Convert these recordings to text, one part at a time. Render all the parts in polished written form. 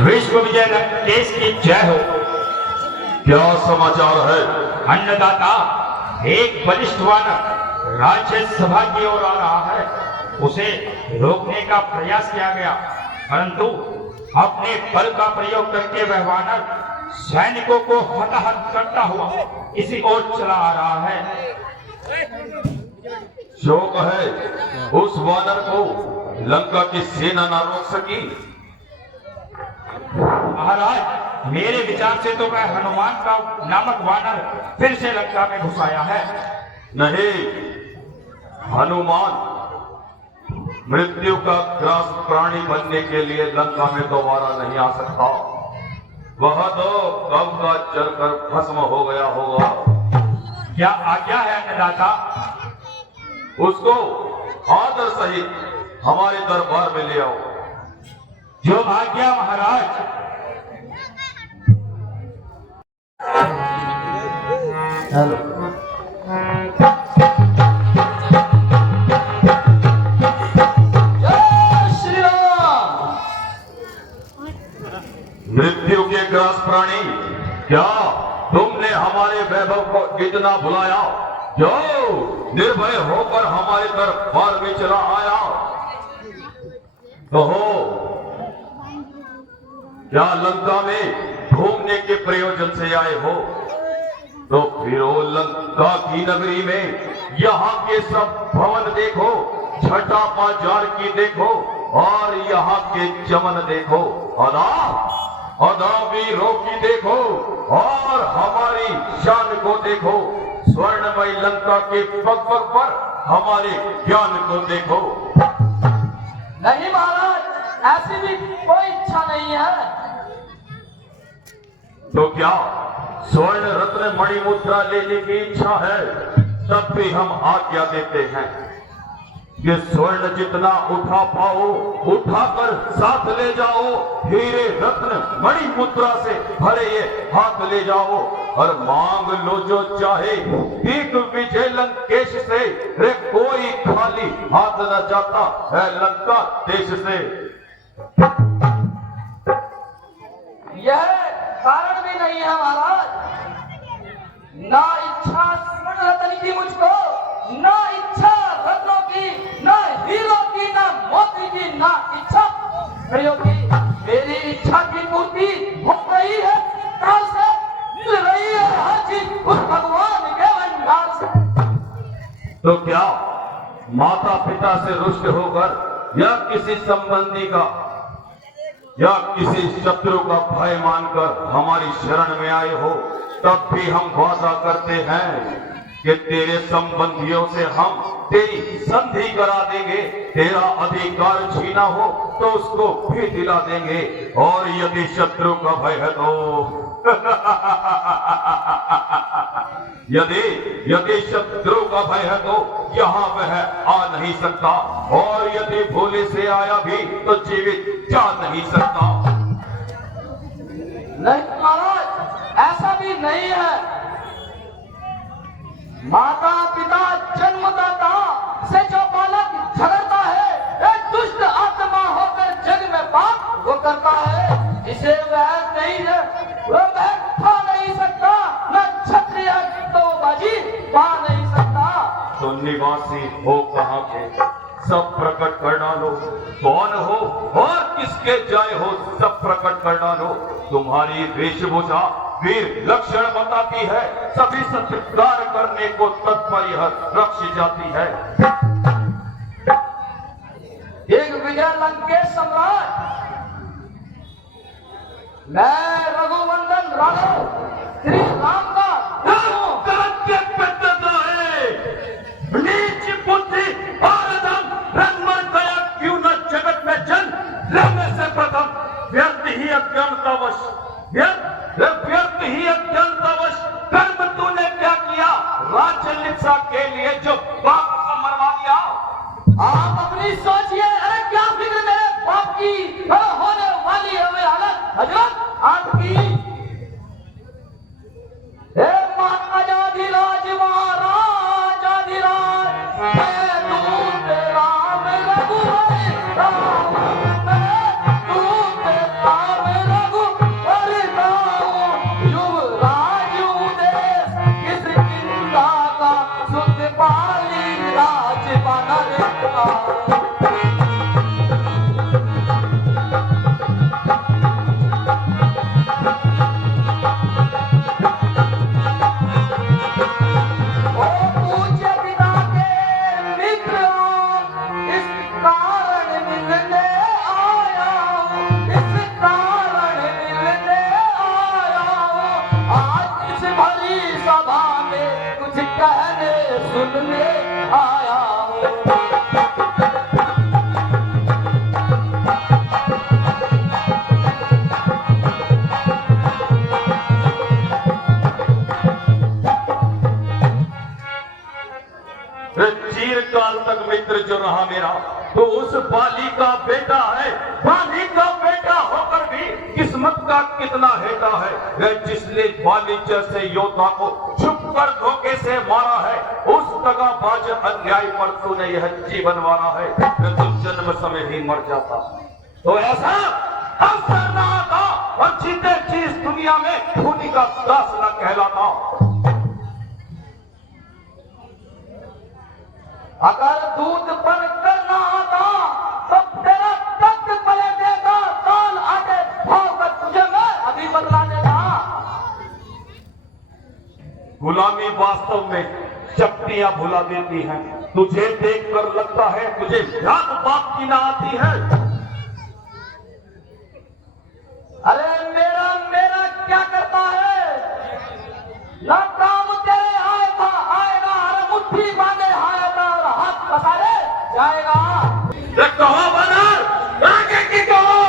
विश्व विजय देश की जय हो। क्या समाचार है? अन्नदाता, एक बलिष्ठ वानर राज्यसभा की ओर आ रहा है। उसे रोकने का प्रयास किया गया, परंतु अपने बल का प्रयोग करके वह वानर सैनिकों को हताहत करता हुआ इसी ओर चला आ रहा है। शोक है, उस वानर को लंका की सेना ना रोक सकी। महाराज, मेरे विचार से तो वह हनुमान का नामक वानर फिर से लंका में घुस आया है। नहीं, हनुमान मृत्यु का ग्रास प्राणी बनने के लिए लंका में दोबारा नहीं आ सकता। वह तो कब का जलकर भस्म हो गया होगा। क्या आज्ञा है अन्नदाता? उसको आदर सहित हमारे दरबार में ले आओ। जो आज्ञा महाराज। हेलो। जय श्री राम। मृत्यु के ग्रास प्राणी, क्या तुमने हमारे वैभव को इतना भुलाया जो निर्भय होकर हमारे दरबार में चला आया? कहो, क्या लंका में घूमने के प्रयोजन से आए हो? तो फिरो लंका की नगरी में यहाँ के सब भवन देखो, छठा बाजार की देखो और यहाँ के चमन देखो, अदा वीरों की देखो और हमारी शान को देखो। स्वर्णमय लंका के पग पग पर हमारे ज्ञान को देखो। नहीं महाराज, ऐसी भी कोई इच्छा नहीं है। तो क्या स्वर्ण रत्न मणिमुद्रा लेने की इच्छा है? तब भी हम आज्ञा देते हैं कि स्वर्ण जितना उठा पाओ उठाकर साथ ले जाओ। हीरे रत्न मणिमुद्रा से भरे ये हाथ ले जाओ और मांग लो जो चाहे। ठीक विजय लंकेश से रे कोई खाली हाथ न जाता है लंका देश से। यह कारण भी नहीं है महाराज। ना इच्छा स्वर्ण रत्न की मुझको, ना इच्छा रत्नों की, ना हीरों की, ना मोती की, ना इच्छा प्रयोग की। मेरी इच्छा की पूर्ति हो रही है, काल से मिल रही है हर चीज उस भगवान के भंडार से। तो क्या माता पिता से रुष्ट होकर या किसी संबंधी का या किसी शत्रु का भय मानकर हमारी शरण में आए हो? तब भी हम वादा करते हैं कि तेरे संबंधियों से हम तेरी संधि करा देंगे। तेरा अधिकार छीना हो तो उसको भी दिला देंगे, और यदि शत्रु का भय है तो यदि शत्रु का भय है तो यहाँ वह आ नहीं सकता, और यदि भोले से आया भी तो जीवित जा नहीं सकता। नहीं महाराज, ऐसा भी नहीं है। माता पिता जन्मदाता से जो बालक झगड़ता है, एक दुष्ट आत्मा होकर जग में पाप वो करता है। इसे वह नहीं है, वह खा नहीं सकता, न क्षत्रिय तो बाजी पा नहीं सकता। तो निवासी हो कहाँ के, सब प्रकट कर डालो। कौन हो और किसके जाए हो, सब प्रकट कर डालो। तुम्हारी वेशभूषा वीर लक्षण बताती है, सभी सत्कार करने को तत्पर यह रक्ष जाती है। एक विजय लंकेश सम्राट, मैं रघुवंदन राघव श्री राम का नीच बुद्धि भारतम रंगमर गया क्यों न जगत में जन रंग से प्रथम। व्यर्थ ही अज्ञानतावश, व्यर्थ ही अज्ञानतावश कर्म तूने क्या किया? राज्य लिप्सा के लिए जो बाप को मरवा दिया। आप अपनी सोचिए। अरे क्या फिक्र मेरे बाप की होने वाली है हालत हजरत आपकी। मिलने आया हूँ। चीरकाल तक मित्र जो रहा मेरा, तो उस बाली का बेटा है। बाली का बेटा होकर भी किस्मत का कितना हेटा है। वह जिसने बाली जैसे योद्धा को छुप कर धोखे से मारा है, उस दगाबाज अन्याय पर तूने यह जीवन मारा है। मैं तो जन्म समय ही मर जाता, तो ऐसा अवसर न आता और जीते जी इस दुनिया में खूनी का दास न कहलाता। अगर दूध बन कर ना आता तो तेरा तख्त पले देगा, काल आगे भाव कर तुझे मैं अभी बदला देगा। गुलामी वास्तव में शक्तियां भुला देती हैं। तुझे देखकर लगता है तुझे याद बाप की ना आती है। अरे मेरा मेरा क्या करता है, ना काम तेरे आएगा आएगा, अरे मुट्ठी बांधे आएगा और हाथ पसारे जाएगा। कहो बनर, आगे की कहो।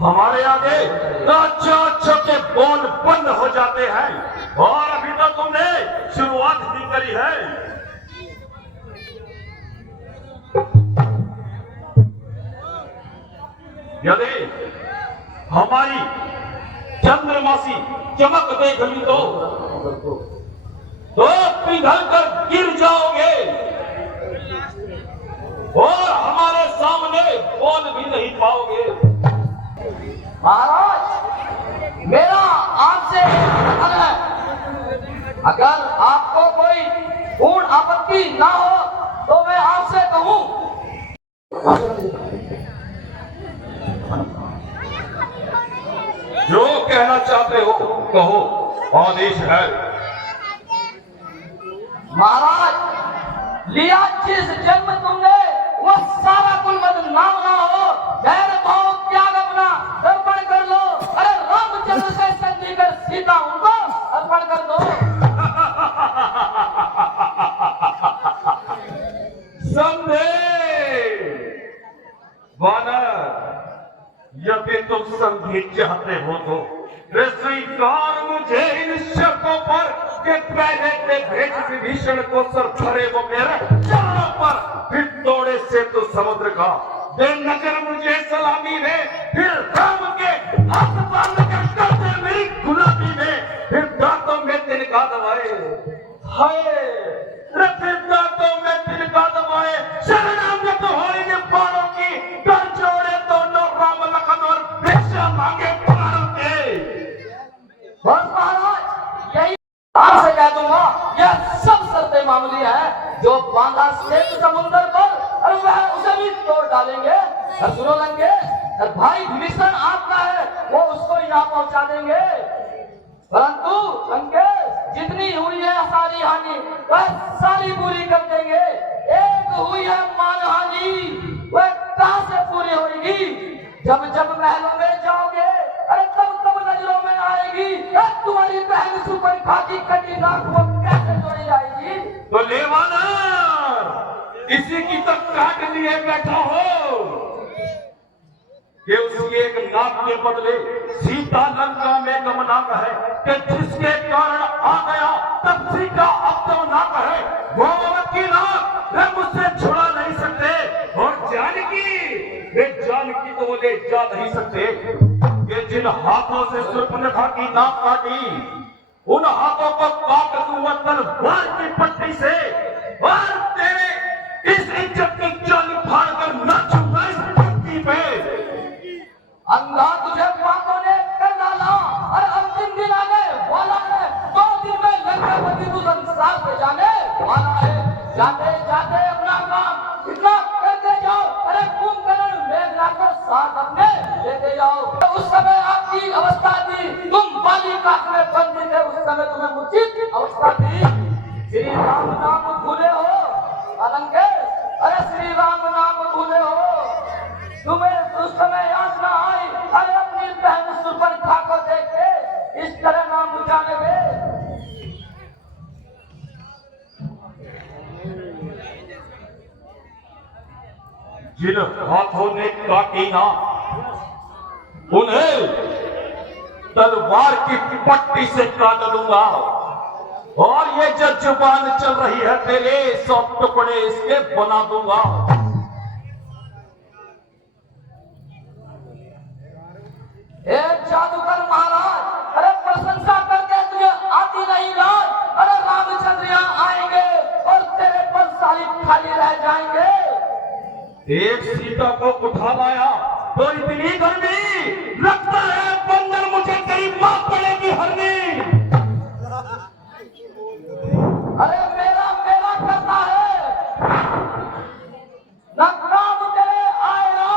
हमारे आगे अच्छे के बोल बंद हो जाते हैं, और अभी तो तुमने शुरुआत ही करी है। यदि हमारी चंद्रमासी चमक देख ली तो पिघल कर गिर जाओगे और हमारे सामने बोल भी नहीं पाओगे। महाराज, मेरा आपसे निवेदन है, अगर आपको कोई पूर्ण आपत्ति ना हो तो मैं आपसे कहूं। जो कहना चाहते हो कहो, आदेश है। महाराज, लिया जिस जन्म तुमने वो सारा कुल बदनाम ना हो। धैर्य भाव त्याग अपना अर्पण कर लो। अरे रामचंद्र से संधि कर सीता उनको अर्पण कर दो। वानर, यदि तुम संधि चाहते हो तो स्वीकार मुझे इन शर्तों पर कि पहले ते भेज विभीषण को सर धरे वो मेरे चरणों पर, फिर तोड़े से तो समुद्र का दे नजर मुझे सलामी में, फिर राम के हाथ बांध कर कर दे मेरी गुलामी में, फिर दांतों में तिनका दबाए हाय, फिर दांतों में तिनका दबाए शरणागत होएंगे पारों की, कर जोड़े दोनों राम लखन और भिक्षा मांगे प्राणों के। बस महाराज, यही आपसे कह दूंगा, यह सब शर्तें मामूली है। जो बांधा श्वेत समुद्र पर, और वह उसे भी तोड़ डालेंगे। और सुनो लंके, भाई विभीषण आपका है, वो उसको यहाँ पहुंचा देंगे। परंतु लंकेश, जितनी हुई है सारी हानि वह सारी पूरी कर देंगे। एक हुई है मानहानि, वह कहां से पूरी होगी? जब जब महलों में जाओगे, अरे तब तब नजरों में आएगी तुम्हारी बहन सुपर खाकी कटी नाक वो कैसे जोड़ी जाएगी। तो ले वानर, इसी की तो काट लिए बैठा हो कि उसकी एक नाक के बदले सीता लंका में गमनाक है, कि जिसके कारण आ गया तब सीता अब तो नाक है। वो औरत की नाक वे मुझसे छुड़ा नहीं सकते, और जानकी तो वो ले जा नहीं सकते। कि जिन हाथों से शूर्पणखा की नाक काटी, उन हाथों को काट दूंगा तलवार की पट्टी से, और तेरे इस इज्जत की जाली फाड़ कर नाचूंगा इस पट्टी पे। अंधा तुझे बातों ने कर डाला, और अंतिम दिन आने वाला है। 2 दिन में लंकापति तू संसार से जाने वाला है। जाते जाते अपना काम इतना करते जाओ, अरे कुंभकर्ण मेघनाथ को साथ अपने लेते जाओ। उस समय आपकी अवस्था थी, तुम बाली काट में बंदी थे, उस समय तुम्हें उचित अवस्था थी। श्री राम नाम भूले हो अलंकेश, अरे श्री राम नाम भूले हो। तुम्हें उस समय याद ना आई, अरे अपनी तरह नाम बुझाने जिन हाथों ने काटी ना उन्हें तलवार की पट्टी से काट दूंगा। और ये जो जुबान चल रही है तेरे 100 टुकड़े इसके बना दूंगा। एक जादूगर महाराज, अरे प्रशंसा करके तुझे आती नहीं राज। अरे रामचंद्र यहाँ आएंगे और तेरे बलशाली खाली रह जाएंगे। एक सीता को उठा लाया तो इतनी गर्मी, लगता है बंदर मुझे तेरी मां पड़ेगी हरनी। अरे मेरा मेरा करता है न काम तेरे आएगा।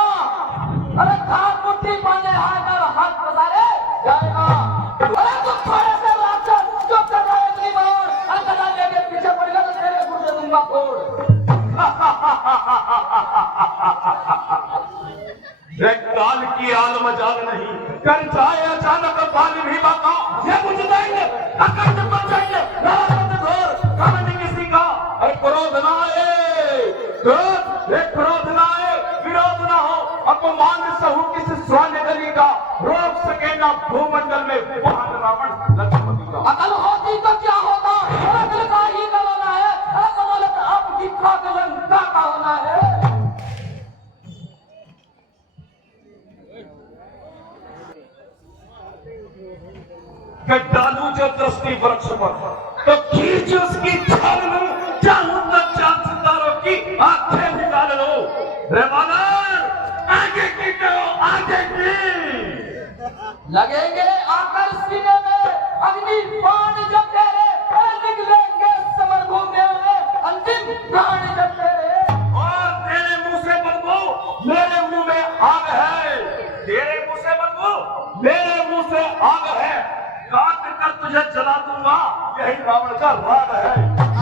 अरे खाट मुट्ठी बांधे आकर हाथ बता जाएगा। अरे तू थोड़े से राक्षस जो कर रहा है इतनी बार, अंगना लेके पीछे पड़ेगा तो तेरे गुर्दे दूंगा फोड़। काल की आल मजाल नहीं कर जाए अचानक बाल भी बाका ये मुझ जाएंगे अकड़ पर जाएंगे किसी का। अरे क्रोध ना आए, क्रोध ना आए, विरोध ना हो, अपमान सहु किस स्वर्ण गली का, रोक सके ना भूमंडल में वाहन रावण लक्ष्मण का। अकल होती तो क्या होता, अकल का ही गलाना है। अरे बदौलत आपकी खाक लंका का होना है। मैं डालू जो दृष्टि वृक्ष पर तो खींच उसकी छाल लो, चाहूं तो चांद सितारों की आंखें निकाल लो। रे वानर आगे की करो, आगे की लगेंगे आकर सीने में अग्नि बाण जब तेरे, निकलेंगे समरभूमि में अंतिम प्राण जब तेरे। और तेरे मुंह से बदबू मेरे मुंह में आग है, तेरे मुंह से बदबू मेरे मुंह से आग है, काट कर तुझे जला दूंगा, यही रावण का राग है।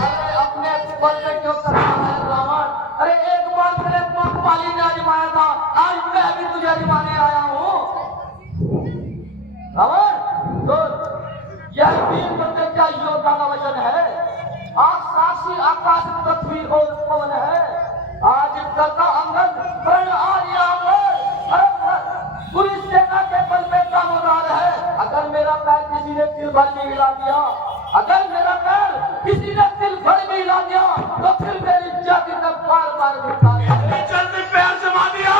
अरे अपने बल पे क्यों कर रहा है रावण। अरे एक बार तेरे पाली ने आजमाया था, आज मैं भी तुझे आजमाने आया हूँ। रावण सुन, यह वीर बंदे का योद्धा का वचन है। आज साक्षी आकाश पृथ्वी और पवन है। आज कल का अंगद प्रण आर्या पूरी सेना के बल पे दामोदार है। अगर मेरा पैर किसी ने तिल भर में हिला दिया, अगर मेरा पैर किसी ने तिल भर में हिला दिया तो फिर मेरी जाति तक बार बार दिखा जल्दी पैर जमा दिया।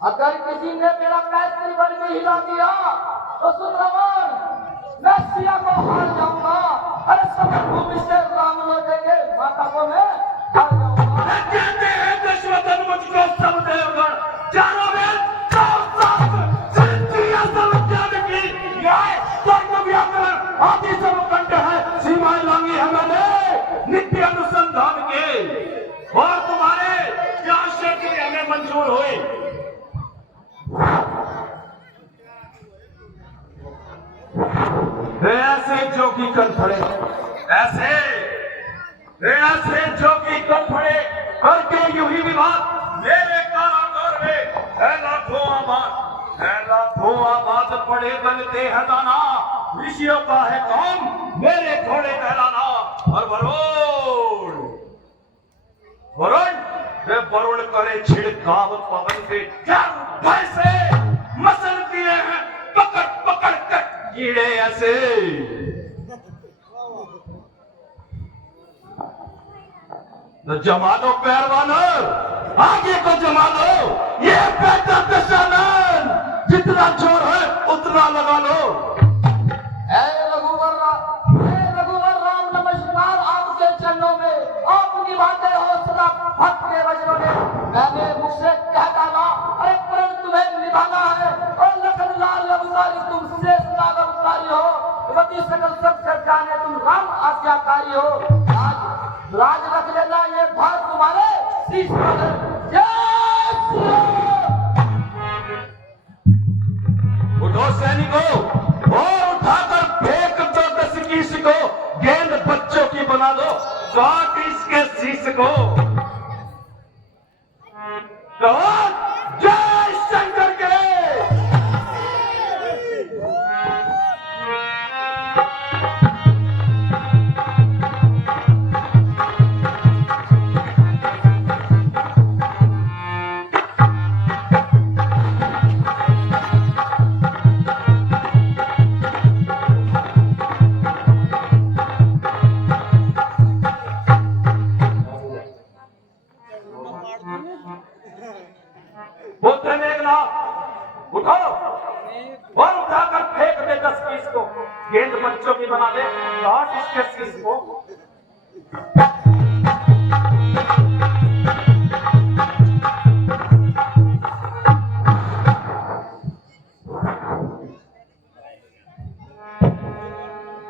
अगर किसी ने मेरा पैर तिल भर में हिला दिया तो सुन रावण, मैं सिया को हार जाऊंगा। अरे सब भूमि से राम लौटेंगे, माता को मैं हार जाऊंगा। कहते हैं दशरथन मुझको सब देवगण चारों वेद सब ज्ञान की न्याय तर्क व्याकरण आदि सब कंठ है, सीमाएं लांगी है मैंने नित्य अनुसंधान के, और तुम्हारे क्या शक्ति हमें मंजूर हुई। ऐसे जोगी कल खड़े, ऐसे जोगी कल खड़े करके यूं ही विवाद मेरे कारागार में है लाखों आबाद पड़े गलते हैं दाना, ऋषियों का है काम मेरे घोड़े कहलाना। और वरुण करे छिड़काव पवन के चारों भैंसे मसल दिए हैं पकड़ पकड़ कर कीड़े ऐसे। तो जमा लो पैरवानर, आगे को जमा लो, ये बेटा दशानन, जितना जोर है उतना लगा लो। रघुवर राम नमस्कार आपके चरणों में, आप निभाते हो सदा भक्त के वज्रों ने। मैंने मुझसे कह डाला, अरे प्रण तुम्हें निभाना है, और लखन लाल अवतारी तुम शेष नाग अवतारी हो, पति सकल सब जाने तुम राम आज्ञाकारी हो। आज राज रख लेना, ये भार तुम्हारे शीश पर है। जय श्री राम। उठो सैनिकों, और उठाकर फेंक दो 10 कीस को, गेंद बच्चों की बना दो, काट इसके शीश को। कहो जय शंकर के। और उठाकर फेंक दे 10 पीस को, गेंद बच्चों की बना दे 10 इसके शीश को।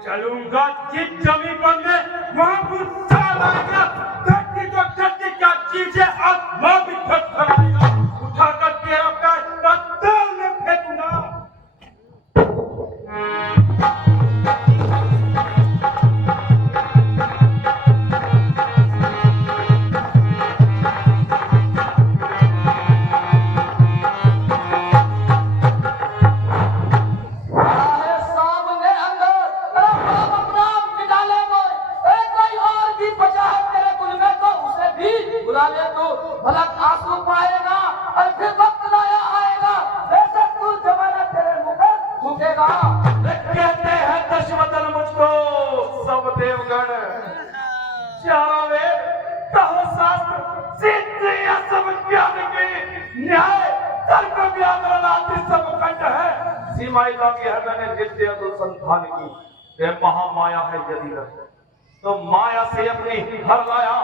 चलूंगा जिस जमी पर में वहां गुस्सा लाएगा, धरती तो धरती क्या चीज है, अब मां भी थरथराएगा, उठाकर तेरा पैर पत्थर में फेंकूंगा। भलक आंसू पाएगा और फिर वक्त नया आएगा, बेशक तू जमाना तेरे मुंह पर थूकेगा। कहते हैं दशवदन मुझको सब देवगण, चारों वेद तहो शास्त्र सिद्ध या सब ज्ञान की न्याय तर्क व्याकरण आदि सब खंड है, सीमाएं लागी है मैंने नित्य अनुसंधान की। ये महामाया है यदि रहे तो माया से अपनी घर लाया,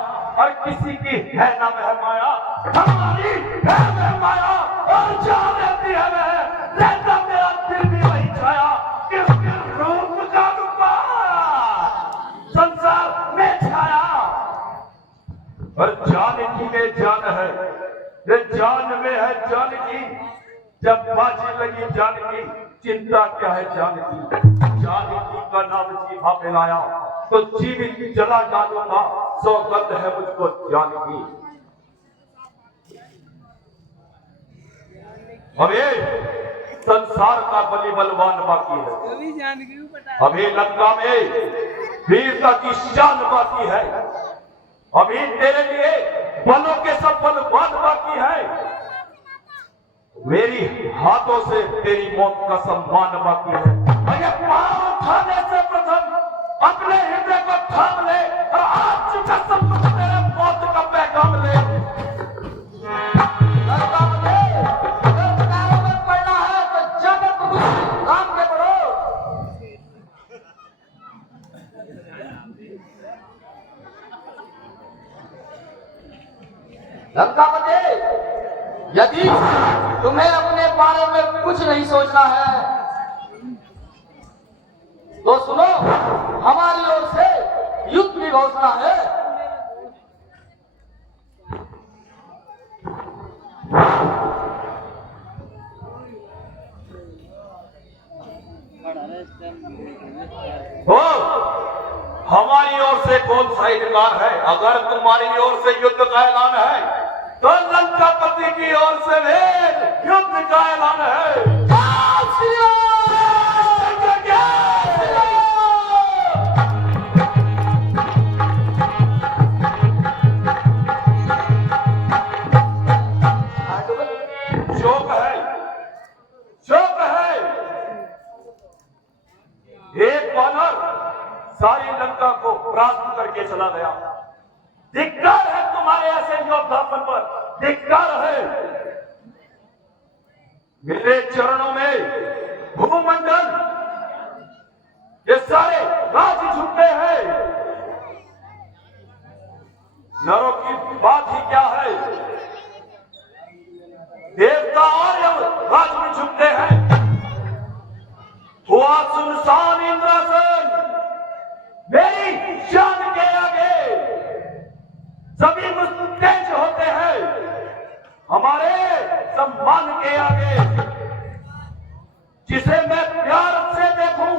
और किसी की है ना वह माया, हमारी है वह माया, और जहाँ रहती है वह रहता मेरा दिल भी वही छाया, किसके रूप का रूपा संसार में छाया। और जानकी में जान है, ये जान में है जानकी, जब बाजी लगी जानकी चिंता क्या है जानकी, जानकी का नाम जीभा पे लाया तो जीवित जला डालूंगा, सौगंध है मुझको जानकी। अबे संसार का बलि बलवान बाकी है, अभी लंका में वीरता की शान बाकी है, अभी तेरे लिए बलों के सब बलवान बाकी है, मेरी हाथों से तेरी मौत का सम्मान बाकी है। अरे पांव उठाने से प्रथम अपने हृदय को थाम ले, और आज का सब कुछ तेरे मौत का पैगाम ले। अगर किताबों में पढ़ना है तो जाकर तुम काम के पढ़ो। लंकापति, यदि तुम्हें अपने बारे में कुछ नहीं सोचना है तो सुनो, हमारी ओर से युद्ध की घोषणा है। तो हमारी ओर से कौन सा इनकार है? अगर तुम्हारी ओर से युद्ध का ऐलान है तो लंकापति की ओर से भी युद्ध का ऐलान है। शोक है, शोक है, एक वानर सारी लंका को प्राप्त करके चला गया। धिक्कार है तुम्हारे ऐसे योद्धापन पर, धिक्कार है। मेरे चरणों में भूमंडल ये सारे राज झुकते हैं, नरों की बात ही क्या है, देवता और यम राज में झुकते हैं। हुआ सुनसान इंद्रासन मेरी शान के आगे, सभी मुस्तैद होते हैं हमारे सम्मान के आगे। जिसे मैं प्यार से देखूं